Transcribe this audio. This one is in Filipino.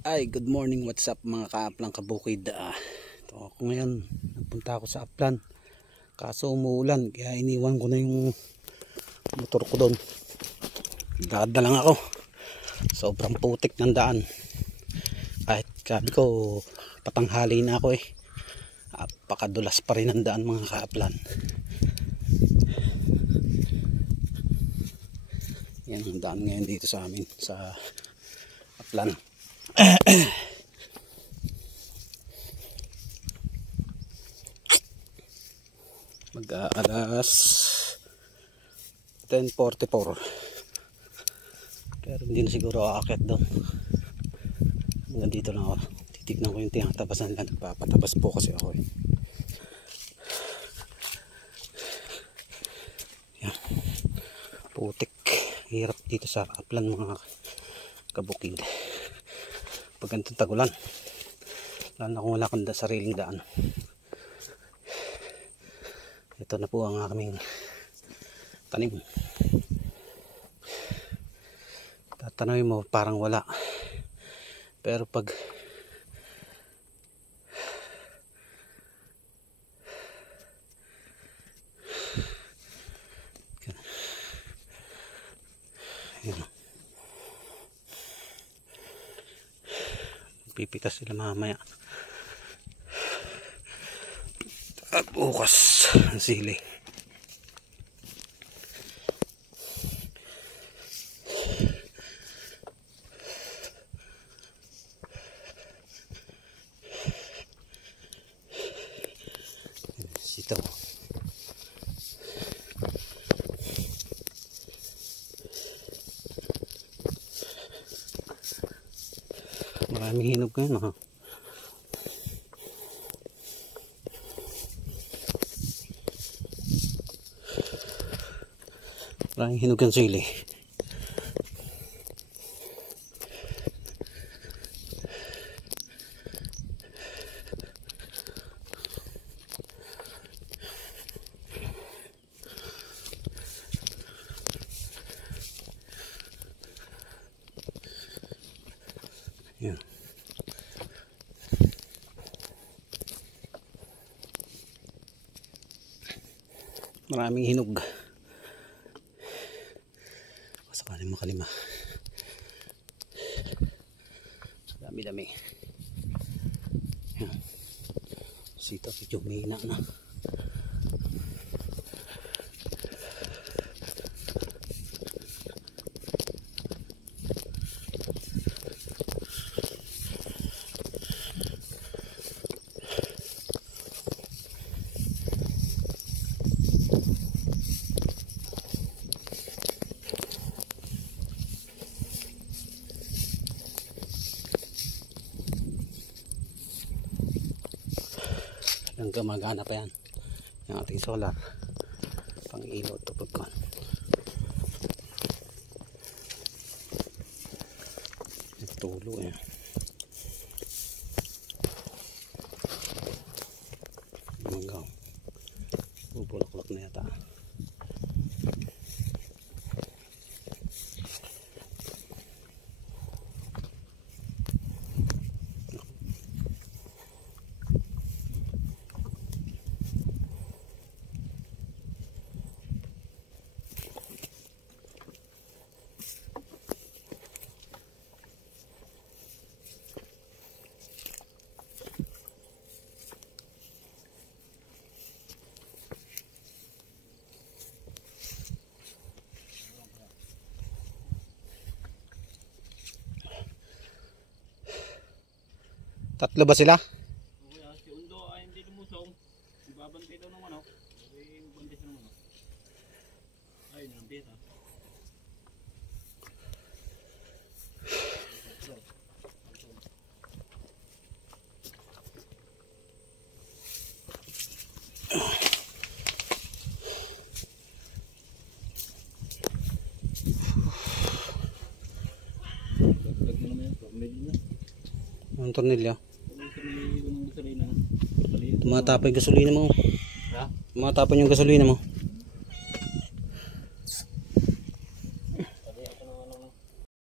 Ay, good morning, what's up mga kaaplang kabukid. Ito ako ngayon, nagpunta ako sa Aplan. Kaso umuulan, kaya iniwan ko na yung motor ko doon. Dada lang ako. Sobrang putik ng daan. Kahit sabi ko, patanghali na ako eh. Napakadulas pa rin ang daan mga kaaplan. Yan ang daan ngayon dito sa amin, sa Aplan. Mag-aalas 10:44, pero hindi na siguro aakyat doon. Hanggang dito lang ako. Titignan ko yung tinatabasan lang. Nagpapatabas po kasi ako eh. Yan. Putik. Hirap dito sa Aplan mga kabukid. Pag ganitong tagulan, lalo na kung wala kang sariling daan. Ito na po ang aming tanim. Tatanawin mo parang wala, pero pag pipitas sila mamaya at bukas ang sili. Sitaw. Maraming hinog ngayon ha. Maraming hinog ang sili. Yan. Maraming hinog. Sakali makalima. Dami-dami. Yan. Sito, medyo mahina na. Hanggang gumagana pa yan yung ating solar pang ilaw to pagkon. Tulo yan. Manggaw bubulaklak na yata. Tatlo ba sila? Si Undo ay hindi lumusong. Ibabantay daw ng manok. Ay, magbantay siya ng manok. Ay, nambit ha. Ang tornilyo. Tumatapon yung gasolina mo. Ha? Tumatapon yung gasolina mo.